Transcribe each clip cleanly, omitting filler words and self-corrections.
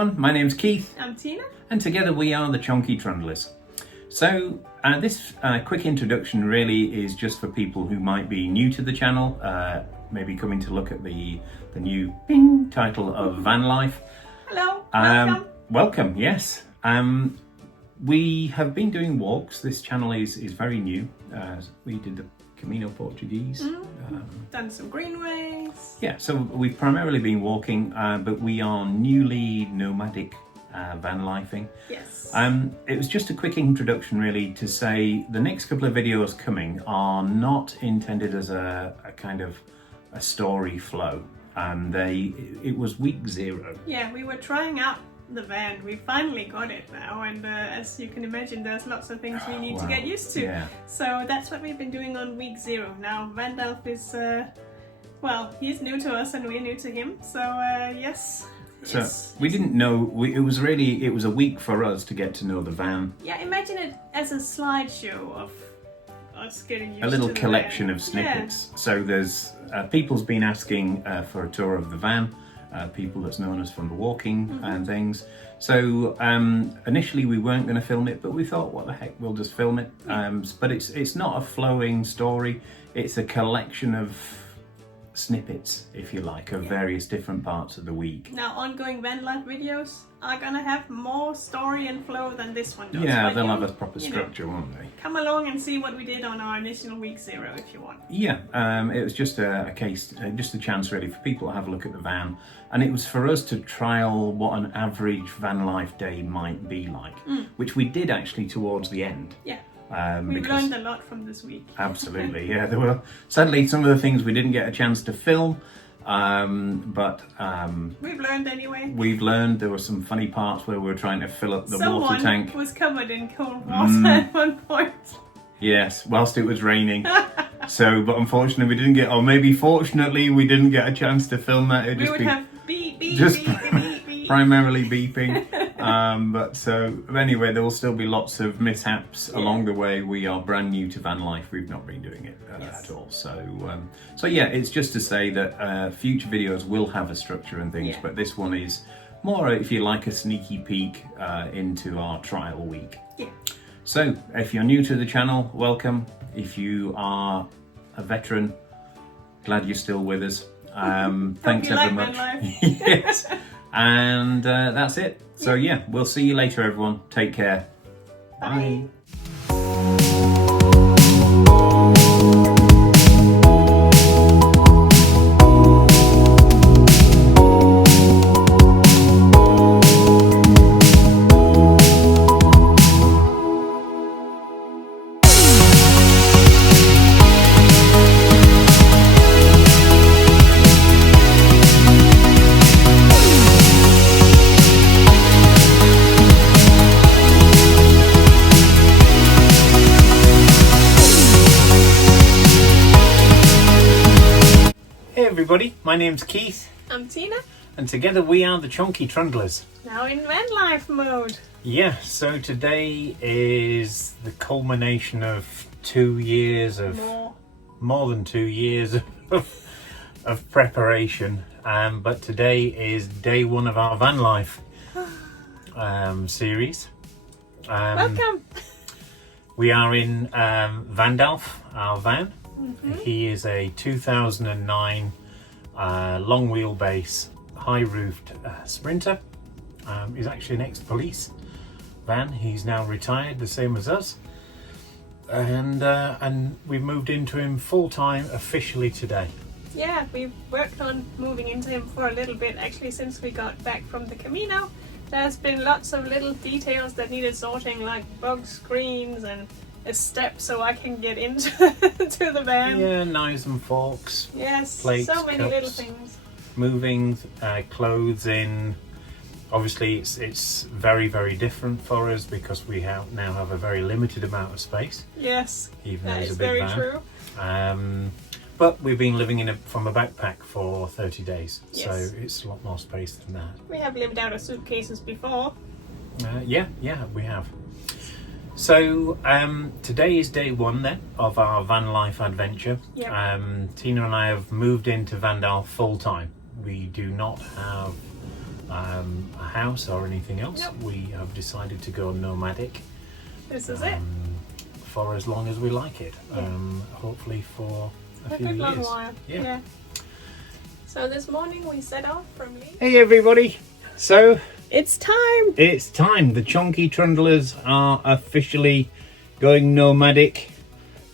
everyone, my name's Keith. I'm Tina. And together we are the Chonky Trundlers. So this quick introduction really is just for people who might be new to the channel, maybe coming to look at the new title of Vanlife. Hello, welcome. Welcome, yes. We have been doing walks. This channel is very new. We did the Camino Portuguese. Done some greenways. Yeah, so we've primarily been walking, but we are newly nomadic van lifing. Yes. It was just a quick introduction really to say the next couple of videos coming are not intended as a kind of a story flow. It was week 0. Yeah, we were trying out the van. We finally got it now, and as you can imagine, there's lots of things we need to get used to. Yeah. So that's what we've been doing on week 0. Now Vandalf is, well, he's new to us and we're new to him. So yes. So we didn't know. It was a week for us to get to know the van. Yeah, imagine it as a slideshow of us getting used to a little the collection van. of snippets. Yeah. So there's people's been asking for a tour of the van. People that's known us from the walking and things. So initially we weren't going to film it, but we thought, what the heck, we'll just film it. But it's not a flowing story. It's a collection of snippets, if you like, of various different parts of the week. Now ongoing van life videos are gonna have more story and flow than this one does. Yeah, but they'll have a proper structure, won't they? Come along and see what we did on our initial week 0 if you want. Yeah, it was just a case, just a chance really for people to have a look at the van, and it was for us to trial what an average van life day might be like, which we did actually towards the end. Yeah. We've learned a lot from this week. Absolutely, yeah. There were sadly some of the things we didn't get a chance to film, but we've learned anyway. We've learned. There were some funny parts where we were trying to fill up the water tank. Someone was covered in cold water at one point. Yes, whilst it was raining. So, but unfortunately we didn't get, or maybe fortunately we didn't get a chance to film that. It'd just we would have beep, beep, just beep, beep, beep. primarily beeping. But so anyway, there will still be lots of mishaps along the way. We are brand new to van life. We've not been doing it at all. So yeah, it's just to say that future videos will have a structure and things, but this one is more, if you like, a sneaky peek into our trial week. Yeah. So if you're new to the channel, welcome. If you are a veteran, glad you're still with us. Thanks ever much. Yes. And that's it. So yeah, we'll see you later, everyone. Take care. Bye. Hey everybody, my name's Keith. I'm Tina. And together we are the Chonky Trundlers. Now in van life mode. Yeah, so today is the culmination of 2 years of... More than 2 years of preparation. But today is day 1 of our van life series. Welcome. We are in Vandalf, our van. He is a 2009 long wheelbase, high roofed Sprinter. He's actually an ex-police van. He's now retired, the same as us. And we've moved into him full-time officially today. Yeah, we've worked on moving into him for a little bit actually since we got back from the Camino. There's been lots of little details that needed sorting, like bug screens and a step so I can get into to the van. Yeah, knives and forks. Yes, plates, so many cups, little things. Moving clothes in. Obviously it's very, very different for us because we now have a very limited amount of space. Yes, even though that it's is a big very van. true. But we've been living from a backpack for 30 days, Yes. so it's a lot more space than that. We have lived out of suitcases before. Yeah, we have. So today is day 1 then of our van life adventure. Yep. Tina and I have moved into Vandalf full time. We do not have a house or anything else. Nope. We have decided to go nomadic. This is it. For as long as we like it. Yeah. Hopefully for a few good years. long while. Yeah. So this morning we set off from Leeds. Hey everybody! So It's time! it's time. The Chonky Trundlers are officially going nomadic.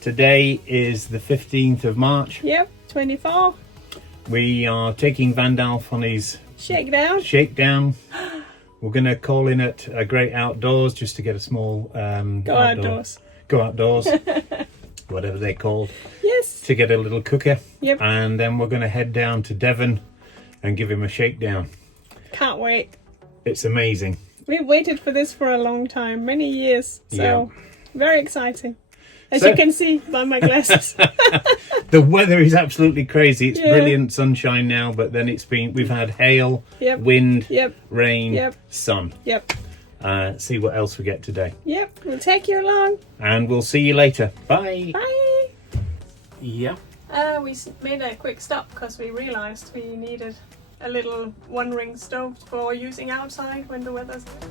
Today is the 15th of March. Yep, 24. We are taking Vandalf on his Shakedown. shakedown. We're going to call in at a Great Outdoors just to get a small Go outdoors. Go outdoors, whatever they're called, Yes. to get a little cooker. Yep. And then we're going to head down to Devon and give him a shakedown. Can't wait. It's amazing. We've waited for this for a long time, many years. So, very exciting. As So- you can see by my glasses. The weather is absolutely crazy. It's Yeah. brilliant sunshine now, but then we've had hail, Yep. wind, Yep. rain, Yep. sun. Yep. See what else we get today. Yep. We'll take you along. And we'll see you later. Bye. Bye. Yeah. We made a quick stop because we realised we needed a little one-ring stove for using outside when the weather's good.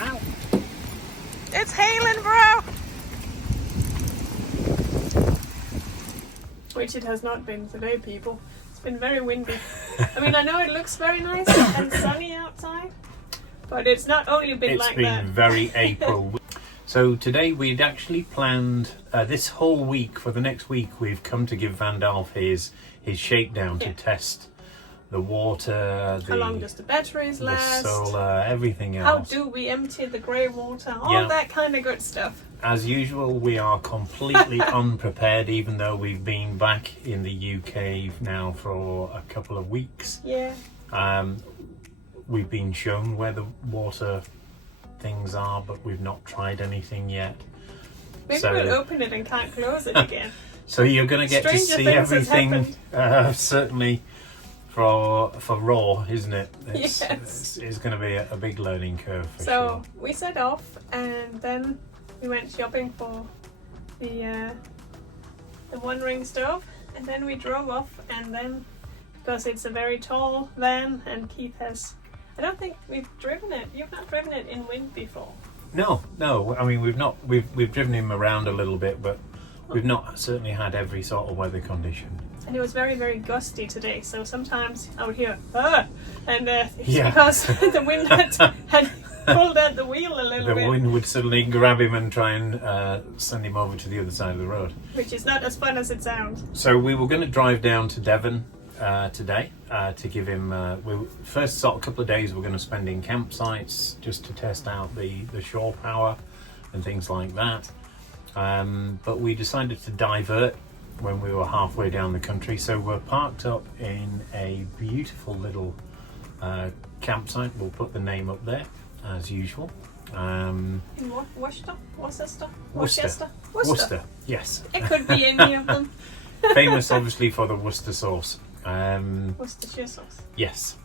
Ow! It's hailing, bro! Which it has not been today, people. It's been very windy. I mean, I know it looks very nice and sunny outside, but it's not only been It's like been that. very April. So today we'd actually planned this whole week. For the next week, we've come to give Vandalf his shakedown to test the water, How long does the batteries the last? solar, everything How else. do we empty the grey water? All Yeah. that kind of good stuff. As usual, we are completely unprepared, even though we've been back in the UK now for a couple of weeks. Yeah. We've been shown where the water things are, but we've not tried anything yet. Maybe So- we'll open it and can't close it again. So you're going to get to Stranger see things has everything, certainly for raw, isn't it? Yes. It's going to be a big learning curve for So sure. we set off and then we went shopping for the one-ring stove, and then we drove off, and then because it's a very tall van and Keith has, I don't think we've driven it. You've not driven it in wind before. No. I mean, we've driven him around a little bit, but we've not certainly had every sort of weather condition. And it was very, very gusty today, so sometimes I would hear, and it's Yeah. because the wind had pulled out the wheel a little The bit, wind would suddenly grab him and try and send him over to the other side of the road. which is not as fun as it sounds. So we were going to drive down to Devon today to give him. First sort of couple of days we're going to spend in campsites just to test out the shore power and things like that. But we decided to divert when we were halfway down the country, so we're parked up in a beautiful little campsite. We'll put the name up there as usual. In Worcester? Worcester? Worcester, yes. It could be any of them. Famous obviously for the Worcester sauce. Worcestershire sauce. Yes.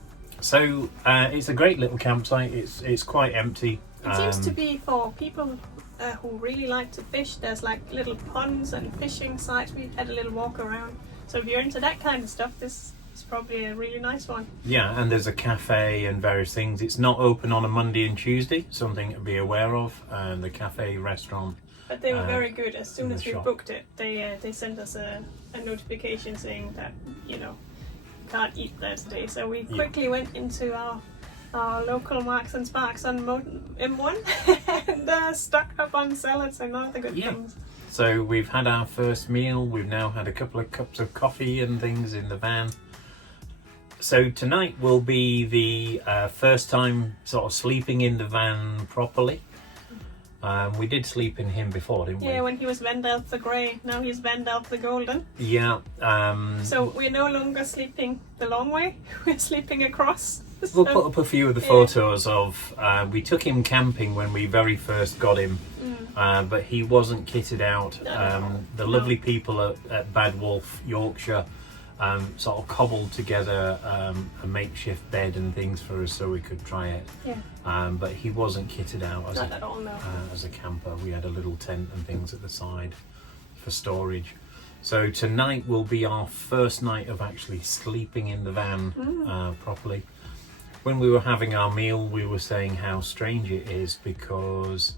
So it's a great little campsite. It's quite empty. It seems to be for people who really like to fish. There's like little ponds and fishing sites. We had a little walk around. So if you're into that kind of stuff, this is probably a really nice one. Yeah, and there's a cafe and various things. It's not open on a Monday and Tuesday, something to be aware of. And the cafe, restaurant. But they were very good. As soon in as the we shop. booked it, they sent us a notification saying that, you can't eat there today. So we quickly went into our local Marks and Sparks on M1 and stocked up on salads and all the good things. So we've had our first meal. We've now had a couple of cups of coffee and things in the van. So tonight will be the first time sort of sleeping in the van properly. We did sleep in him before, didn't we? Yeah, when he was Vandalf the Grey, now he's Vandalf the Golden. Yeah. So we're no longer sleeping the long way, we're sleeping across. We'll put up a few of the photos of, we took him camping when we very first got him, but he wasn't kitted out. The lovely people at Bad Wolf, Yorkshire, sort of cobbled together a makeshift bed and things for us so we could try it. Yeah. But he wasn't kitted out as, Not at all, no. as a camper. We had a little tent and things at the side for storage. So tonight will be our first night of actually sleeping in the van properly. When we were having our meal, we were saying how strange it is because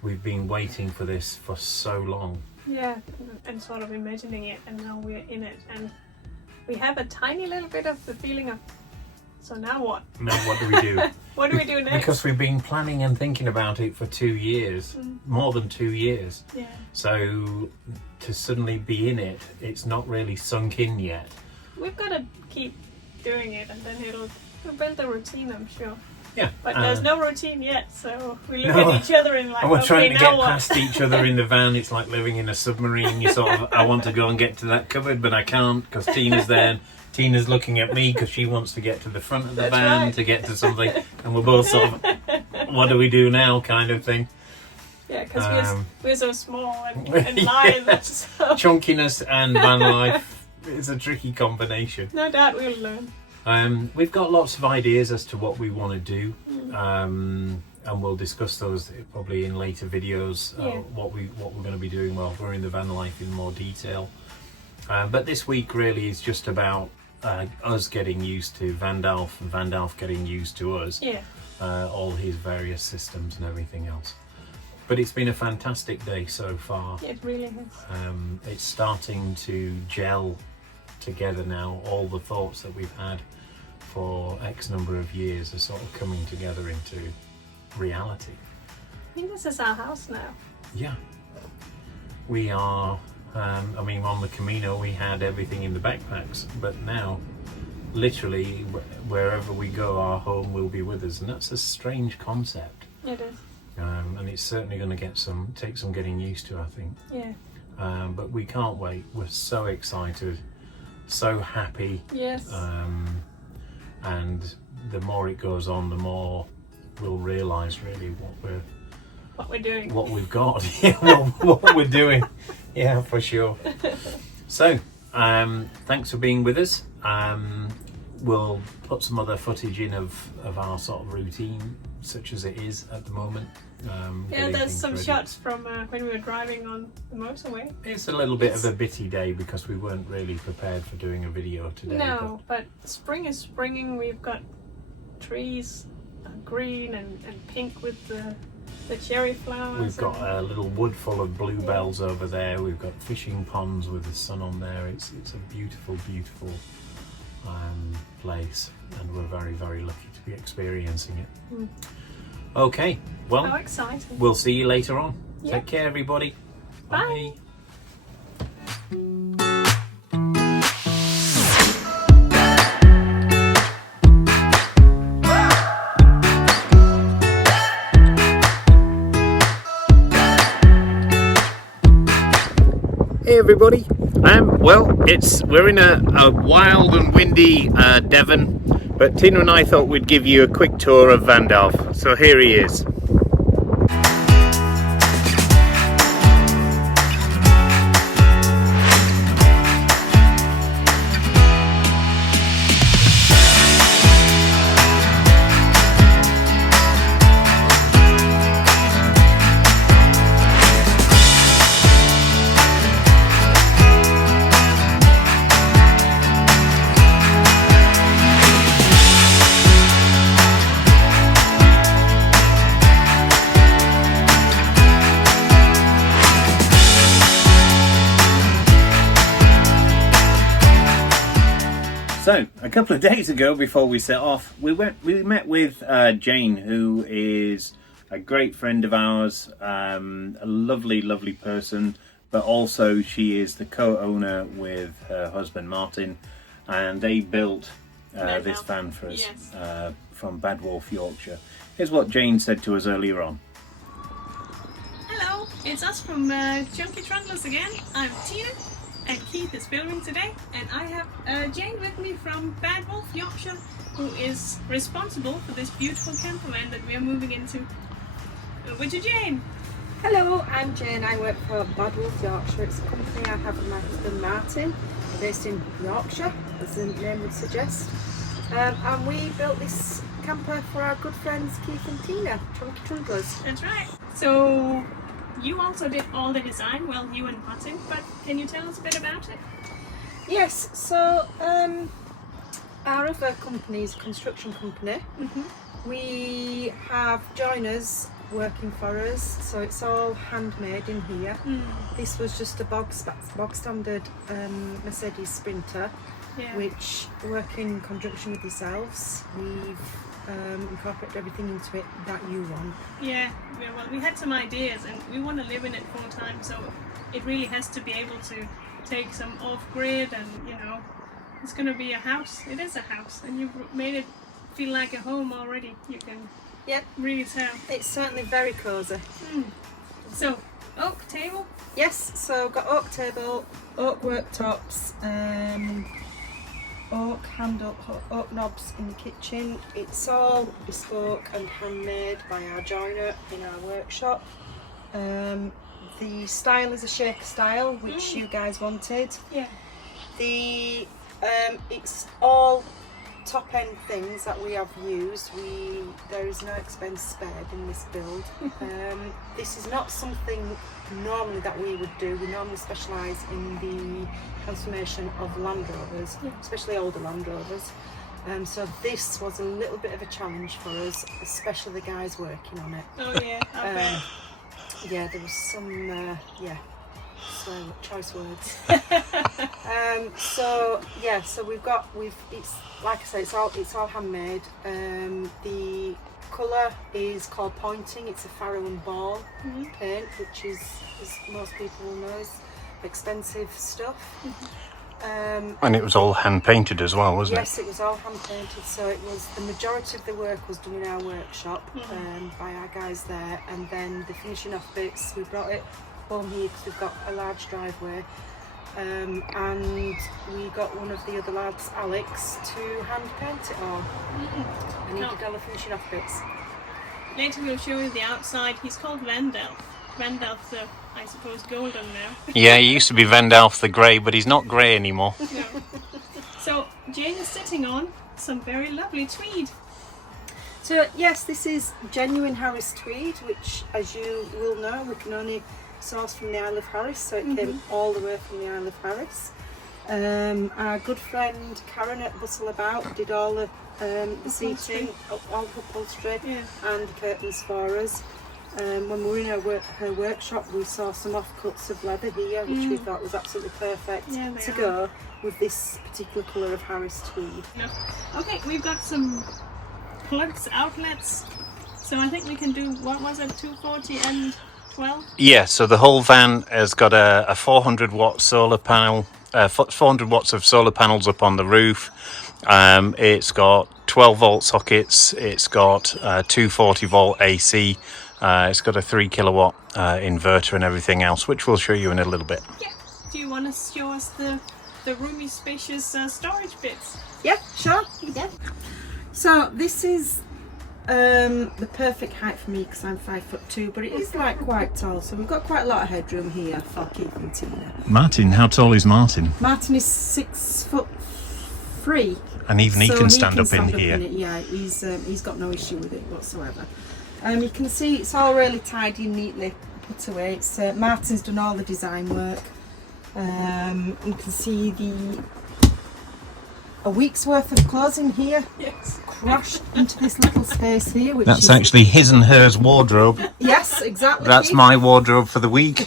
we've been waiting for this for so long. Yeah, and sort of imagining it, and now we're in it, and we have a tiny little bit of the feeling of, so now what? Now what do we do? What do we do next? Because we've been planning and thinking about it for 2 years, more than 2 years. Yeah. So to suddenly be in it, it's not really sunk in yet. We've got to keep doing it, and then we'll build a routine, I'm sure. Yeah. But there's no routine yet, so we look at each other and like, and we're okay, trying to now get what? past each other in the van. It's like living in a submarine. You sort of, I want to go and get to that cupboard, but I can't because Tina's there. And Tina's looking at me because she wants to get to the front of the van to get to something, and we're both sort of, what do we do now, kind of thing. Yeah, because we're so small and lithe. So. Chunkiness and van life is a tricky combination. No doubt we'll learn. We've got lots of ideas as to what we want to do, and we'll discuss those probably in later videos. What we're going to be doing while we're in the van life in more detail. But this week really is just about us getting used to Vandalf and Vandalf getting used to us. Yeah. All his various systems and everything else. But it's been a fantastic day so far. It really has. It's starting to gel together now. All the thoughts that we've had for X number of years are sort of coming together into reality. I think this is our house now. Yeah. We are, I mean, on the Camino we had everything in the backpacks, but now literally wherever we go, our home will be with us, and that's a strange concept. It is. And it's certainly going to take some getting used to, I think. Yeah. But we can't wait. We're so excited, so happy. Yes. And the more it goes on, the more we'll realise really what we're doing. What we've got. Yeah, what we're doing. Yeah, for sure. So, thanks for being with us. We'll put some other footage in of our sort of routine, such as it is at the moment. There's some shots from when we were driving on the motorway. It's a little bit of a bitty day because we weren't really prepared for doing a video today. No, but spring is springing. We've got trees, green and pink with the cherry flowers. We've got a little wood full of bluebells over there. We've got fishing ponds with the sun on there. It's a beautiful, beautiful place, and we're very, very lucky to be experiencing it. Okay, well, how exciting. We'll see you later on. Yeah. Take care, everybody. Bye. Hey everybody. Well, we're in a wild and windy Devon, but Tina and I thought we'd give you a quick tour of Vandalf. So here he is. So, a couple of days ago, before we set off, we met with Jane, who is a great friend of ours, a lovely, lovely person, but also she is the co-owner with her husband Martin, and they built this van for us. Yes. From Badwolf, Yorkshire. Here's what Jane said to us earlier on. Hello, it's us from Chonky Trundlers again. I'm Tina. And Keith is filming today, and I have Jane with me from Badwolf, Yorkshire, who is responsible for this beautiful campervan that we are moving into. Over to Jane. Hello, I'm Jane. I work for Badwolf, Yorkshire. It's a company I have with my husband Martin, based in Yorkshire, as the name would suggest. And we built this camper for our good friends Keith and Tina, Chonky Trundlers. That's right. So you also did all the design, well, you and Martin, but can you tell us a bit about it? Yes, so our other company is a construction company. We have joiners working for us, so it's all handmade in here. This was just a bog standard Mercedes Sprinter, which work in conjunction with yourselves. We've incorporated everything into it that you want. Yeah, well, we had some ideas and we want to live in it full time, so it really has to be able to take some off-grid, and you know, it's going to be a house. It is a house, and you've made it feel like a home already. You can really tell. It's certainly very cosy. So, oak table? Yes, so got oak table, oak worktops, oak handle, oak knobs in the kitchen. It's all bespoke and handmade by our joiner in our workshop. The style is a shaker style, which you guys wanted. Yeah. It's all top end things that we have used. There is no expense spared in this build. This is not something normally that we would do. We normally specialise in the transformation of Land Rovers, especially older Land Rovers. So this was a little bit of a challenge for us, especially the guys working on it. Oh yeah, I bet. Yeah, there was some choice words. So it's like I say, it's all handmade. The colour is called pointing. It's a farrow and ball paint, which is, as most people will know, is expensive stuff. And it was all hand painted as well, wasn't Yes, it was all hand painted. So it was, the majority of the work was done in our workshop by our guys there, and then the finishing off bits, we brought it home here because we've got a large driveway, and we got one of the other lads, Alex, to hand paint it all, and he did all the finishing off bits. Later we'll show you the outside. He's called Vandalf. Vandalf, the, I suppose, golden now. Yeah, he used to be Vandalf the Grey, but he's not grey anymore. No. So Jane is sitting on some very lovely tweed. So yes, this is genuine Harris tweed, which, as you will know, we can only source from the Isle of Harris, so it came all the way from the Isle of Harris. Our good friend Karen at Bustle About did all the seating, all the upholstery and the curtains for us. When we were in her workshop, we saw some offcuts of leather here, which we thought was absolutely perfect to go with this particular colour of Harris tweed. Okay, we've got some plugs, outlets, so I think we can do, what was it, 240 and 12? Yeah, so the whole van has got a 400 watt solar panel, 400 watts of solar panels up on the roof. It's got 12 volt sockets, it's got 240 volt AC, it's got a 3 kilowatt inverter and everything else, which we'll show you in a little bit. Yeah. Do you want to show us the roomy, spacious storage bits? Yeah, sure. Yeah. So this is the perfect height for me because I'm 5'2", but it is like quite tall, so we've got quite a lot of headroom here for Keith and Tina. Martin, how tall is Martin? Martin is 6'3", and even he can stand up in here. Yeah, he's got no issue with it whatsoever. You can see it's all really tidy and neatly put away. It's Martin's done all the design work. You can see a week's worth of clothes in here, crushed into this little space here. Which That's is actually his and hers wardrobe. Yes, exactly. That's my wardrobe for the week.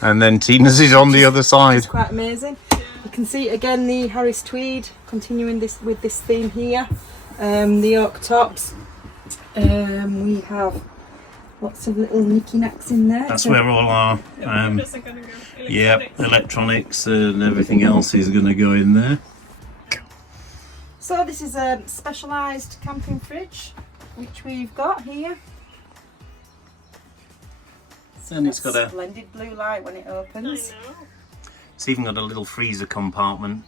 And then Tina's is on the other side. It's quite amazing. You can see again the Harris tweed, continuing with this theme here. The oak tops. We have lots of little knicky-knacks in there. That's where all our electronics and everything else is going to go in there. So this is a specialised camping fridge, which we've got here. And it's got a splendid blue light when it opens. I know. It's even got a little freezer compartment.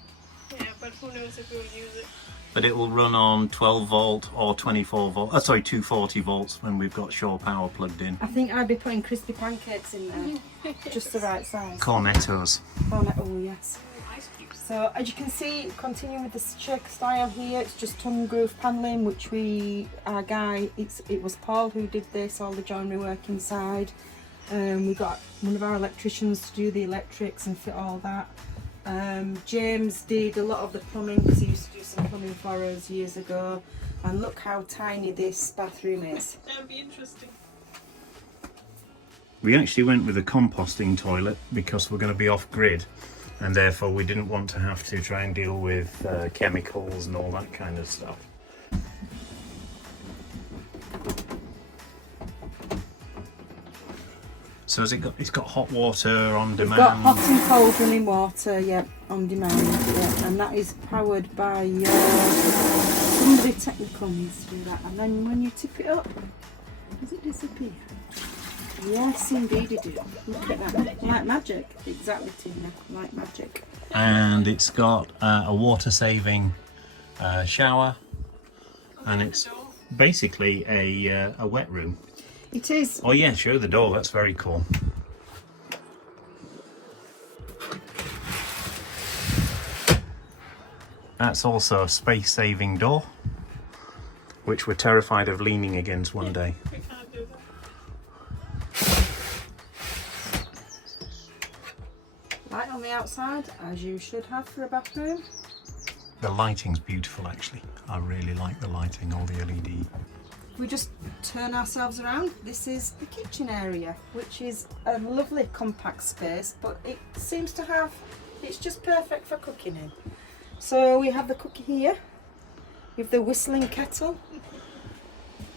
Yeah, but who knows if we'll use it. But it will run on 12 volt or 24 volt. 240 volts when we've got shore power plugged in. I think I'd be putting crispy pancakes in there, just the right size. Cornettos. Oh yes. So as you can see, continuing with the shaker style here, it's just tongue groove panelling, which it was Paul who did this, all the joinery work inside. We got one of our electricians to do the electrics and fit all that. James did a lot of the plumbing because he used to do some plumbing for us years ago. And look how tiny this bathroom is. That would be interesting. We actually went with a composting toilet because we're going to be off grid, and therefore we didn't want to have to try and deal with chemicals and all that kind of stuff. So has it's got hot water on demand? We've got hot and cold running water, yeah, on demand, yeah, and that is powered by somebody technical needs to do that. And then when you tip it up, does it disappear? Yes, indeed it do. Look at that, like magic. Exactly, Tina, like magic. And it's got a water-saving shower, and it's basically a wet room. It is. Oh yeah, show the door, that's very cool. That's also a space-saving door, which we're terrified of leaning against one day. We can't do that. Light on the outside, as you should have for a bathroom. The lighting's beautiful actually. I really like the lighting, all the LED. We just turn ourselves around. This is the kitchen area, which is a lovely compact space, but it seems to have, it's just perfect for cooking in. So we have the cooker here, with the whistling kettle,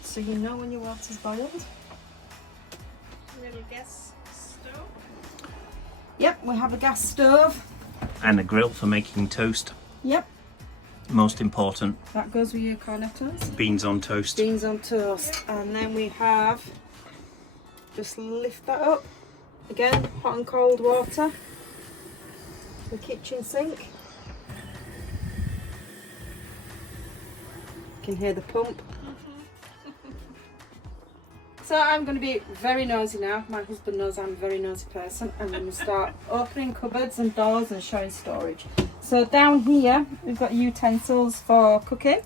so you know when your water's boiled. Little gas stove. Yep, we have a gas stove. And a grill for making toast. Yep, Most important, that goes with your cornettos. beans on toast. Beans on toast. And then we have, just lift that up, again, hot and cold water. The kitchen sink. You can hear the pump. So I'm going to be very nosy now. My husband knows I'm a very nosy person. I'm going to start opening cupboards and doors and showing storage. So down here we've got utensils for cooking.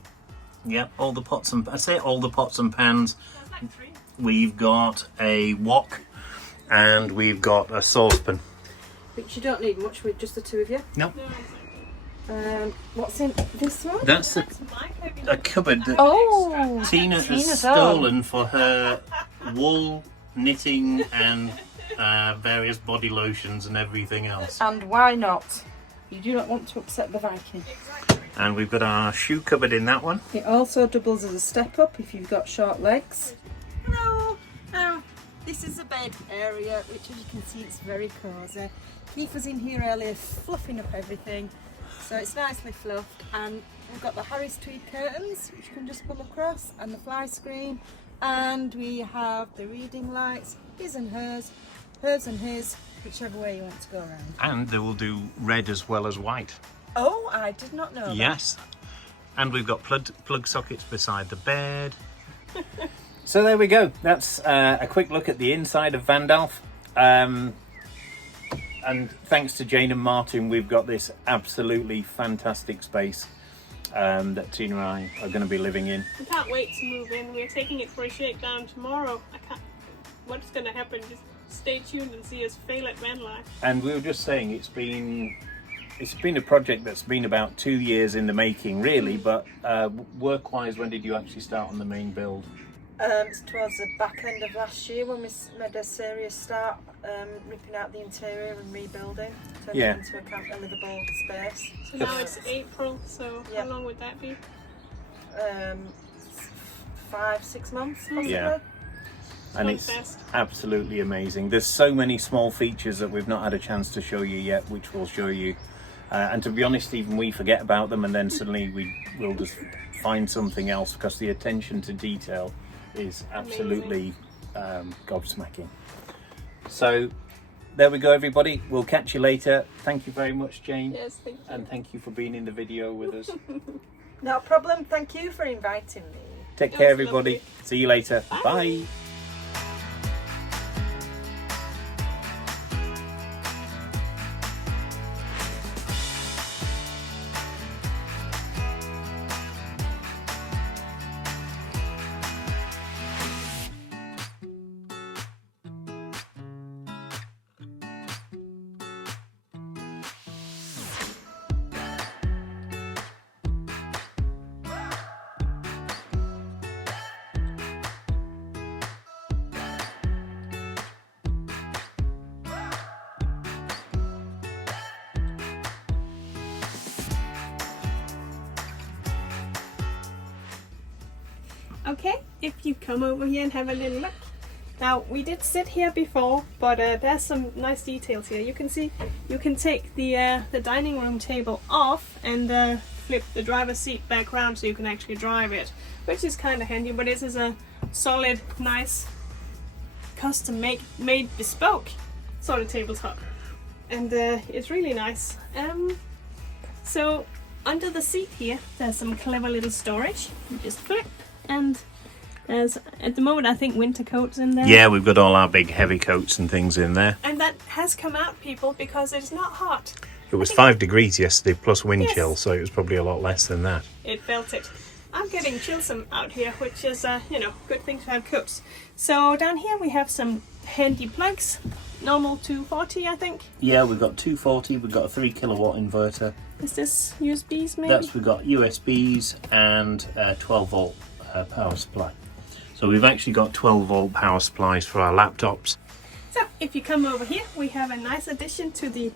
Yep, all the pots and I say all the pots and pans. That's like 3. We've got a wok and we've got a saucepan. Which you don't need much with just the two of you. No, No, exactly. What's in this one? that's That's my cooking. a cupboard that Oh, Tina has Tina's stolen for her wool, knitting and various body lotions and everything else. and why not? You do not want to upset the Viking. Exactly. And we've got our shoe cupboard in that one. It also doubles as a step up if you've got short legs. Hello! This is the bed area, which as you can see it's very cosy. Keith was in here earlier fluffing up everything, so it's nicely fluffed. And we've got the Harris tweed curtains, which you can just pull across, and the fly screen. And we have the reading lights, his and hers and his, whichever way you want to go around. And they will do red as well as white. Oh, I did not know that. Yes. And we've got plug sockets beside the bed. So there we go. That's a quick look at the inside of Vandalf. And thanks to Jane and Martin, we've got this absolutely fantastic space that Tina and I are going to be living in. We can't wait to move in. We're taking it for a shakedown tomorrow. What's going to happen? Just stay tuned and see us fail at Vanlife. And we were just saying it's been a project that's been about 2 years in the making, really. But work-wise, when did you actually start on the main build? It's towards the back end of last year when we made a serious start ripping out the interior and rebuilding, turning it into a livable space. So now it's April, so Yeah. how long would that be? 5-6 months possibly. Yeah. And Going it's fast. absolutely amazing. There's so many small features that we've not had a chance to show you yet, which we'll show you. And to be honest, even we forget about them, and then suddenly we'll just find something else because the attention to detail is absolutely gobsmacking. So there we go, everybody. We'll catch you later. Thank you very much, Jane. Yes, thank you. And thank you for being in the video with us. No problem. Thank you for inviting me. Take It care, was everybody. lovely. See you later. Bye. Bye. Okay, if you come over here and have a little look. Now, we did sit here before, but there's some nice details here. You can see you can take the dining room table off and flip the driver's seat back around so you can actually drive it, which is kind of handy. But this is a solid, nice, custom-made bespoke sort of tabletop, and it's really nice. So under the seat here, there's some clever little storage. You just flip, and there's, at the moment, I think winter coats in there. Yeah, we've got all our big heavy coats and things in there. And that has come out, people, because it's not hot. It was 5 degrees yesterday plus wind Yes. chill, so it was probably a lot less than that. It felt it. I'm getting chillsome out here, which is, good thing to have coats. So down here we have some handy plugs. Normal 240, I think. Yeah, we've got 240, we've got a 3 kilowatt inverter. Is this USBs maybe? We've got USBs and 12 volt power supply. So we've actually got 12 volt power supplies for our laptops. So if you come over here, we have a nice addition to the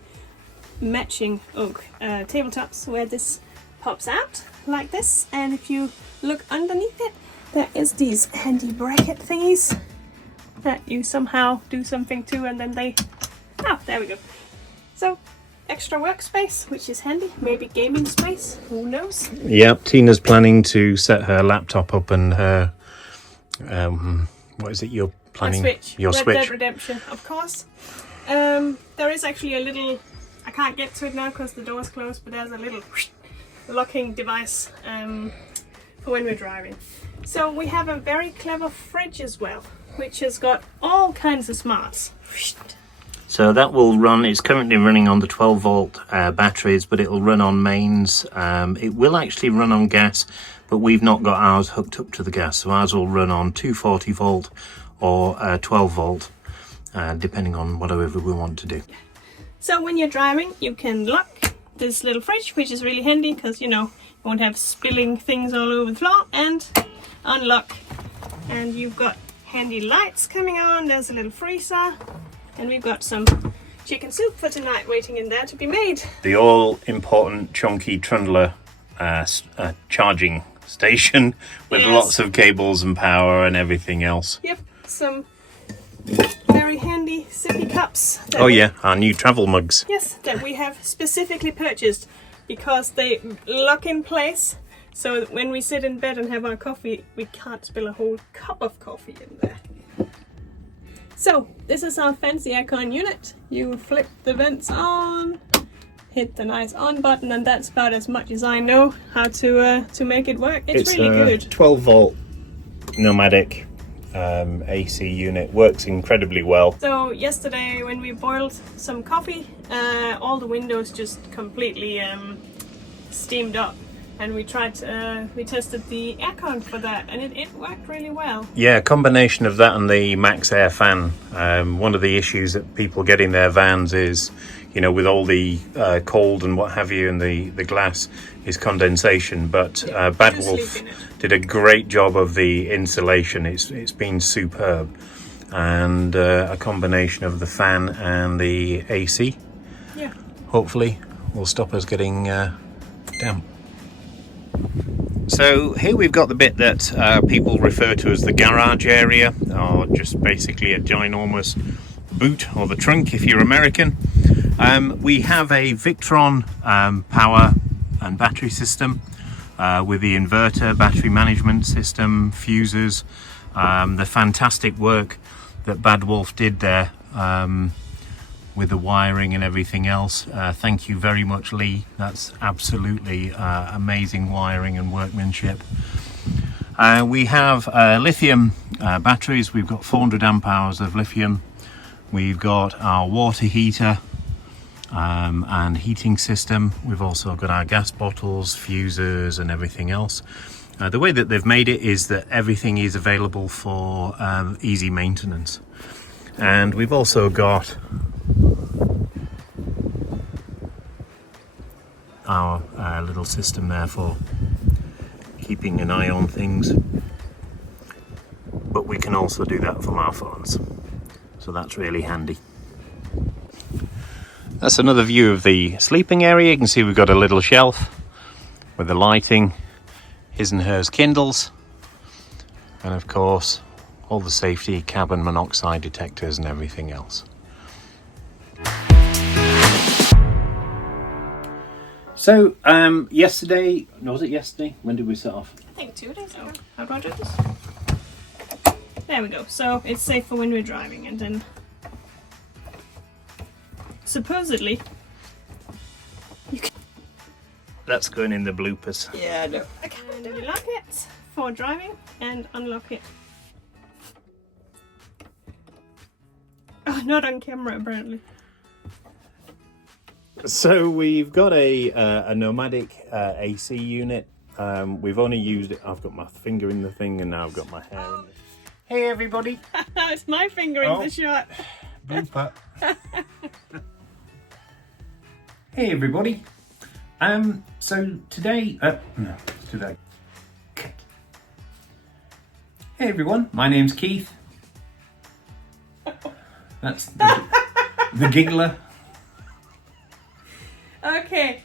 matching oak tabletops, where this pops out like this, and if you look underneath it, there is these handy bracket thingies that you somehow do something to, and then they, there we go. So extra workspace, which is handy, maybe gaming space, who knows. Yep, Tina's planning to set her laptop up and her what is it you're planning? Your Red Switch. Dead Redemption, of course. There is actually a little, I can't get to it now because the door's closed, but there's a little locking device for when we're driving. So we have a very clever fridge as well, which has got all kinds of smarts. So that will run, it's currently running on the 12 volt batteries, but it'll run on mains. It will actually run on gas, but we've not got ours hooked up to the gas. So ours will run on 240 volt or 12 volt, depending on whatever we want to do. So when you're driving, you can lock this little fridge, which is really handy because, you won't have spilling things all over the floor, and unlock. And you've got handy lights coming on, there's a little freezer, and we've got some chicken soup for tonight waiting in there to be made. The all-important Chonky Trundler charging station with Yes. lots of cables and power and everything else. Yep, some very handy sippy cups. that Oh we- yeah, our new travel mugs. Yes, that we have specifically purchased because they lock in place, so that when we sit in bed and have our coffee, we can't spill a whole cup of coffee in there. So this is our fancy aircon unit. You flip the vents on, hit the nice on button, and that's about as much as I know how to make it work. It's really good. 12 volt nomadic AC unit, works incredibly well. So yesterday when we boiled some coffee, all the windows just completely steamed up, and we tested the aircon for that, and it worked really well. Yeah, a combination of that and the Max Air fan. One of the issues that people get in their vans is, with all the cold and what have you, and the glass is condensation. But Bad just Wolf sleep in it. did a great job of the insulation. It's been superb, and a combination of the fan and the AC, Yeah. hopefully, will stop us getting damp. So here we've got the bit that people refer to as the garage area, or just basically a ginormous boot, or the trunk if you're American. We have a Victron power and battery system with the inverter, battery management system, fuses, the fantastic work that Bad Wolf did there with the wiring and everything else. Thank you very much, Lee. That's absolutely amazing wiring and workmanship. We have lithium batteries. We've got 400 amp hours of lithium. We've got our water heater and heating system. We've also got our gas bottles, fuses and everything else. The way that they've made it is that everything is available for easy maintenance. And we've also got our little system there for keeping an eye on things, but we can also do that from our phones, so that's really handy. That's another view of the sleeping area. You can see we've got a little shelf with the lighting, his and hers Kindles, And of course, all the safety, carbon monoxide detectors and everything else. So, yesterday, was it yesterday? When did we set off? I think 2 days ago. How do I do this? There we go. So it's safe for when we're driving, and then supposedly you can. That's going in the bloopers. Yeah, I know. And you lock it for driving and unlock it. Oh, not on camera apparently. So we've got a nomadic AC unit. We've only used it. I've got my finger in the thing, and now I've got my hair in it. Hey everybody! It's my finger in the shot. Blooper. Hey everybody. So today, no, let's do that. Cut. Hey everyone, my name's Keith. That's the giggler. Okay.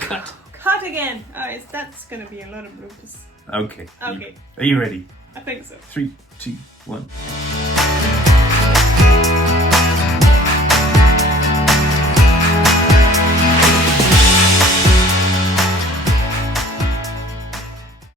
Cut. Cut again. Oh, that's gonna be a lot of bloopers. Okay. Okay. Are you ready? I think so. 3, 2, 1.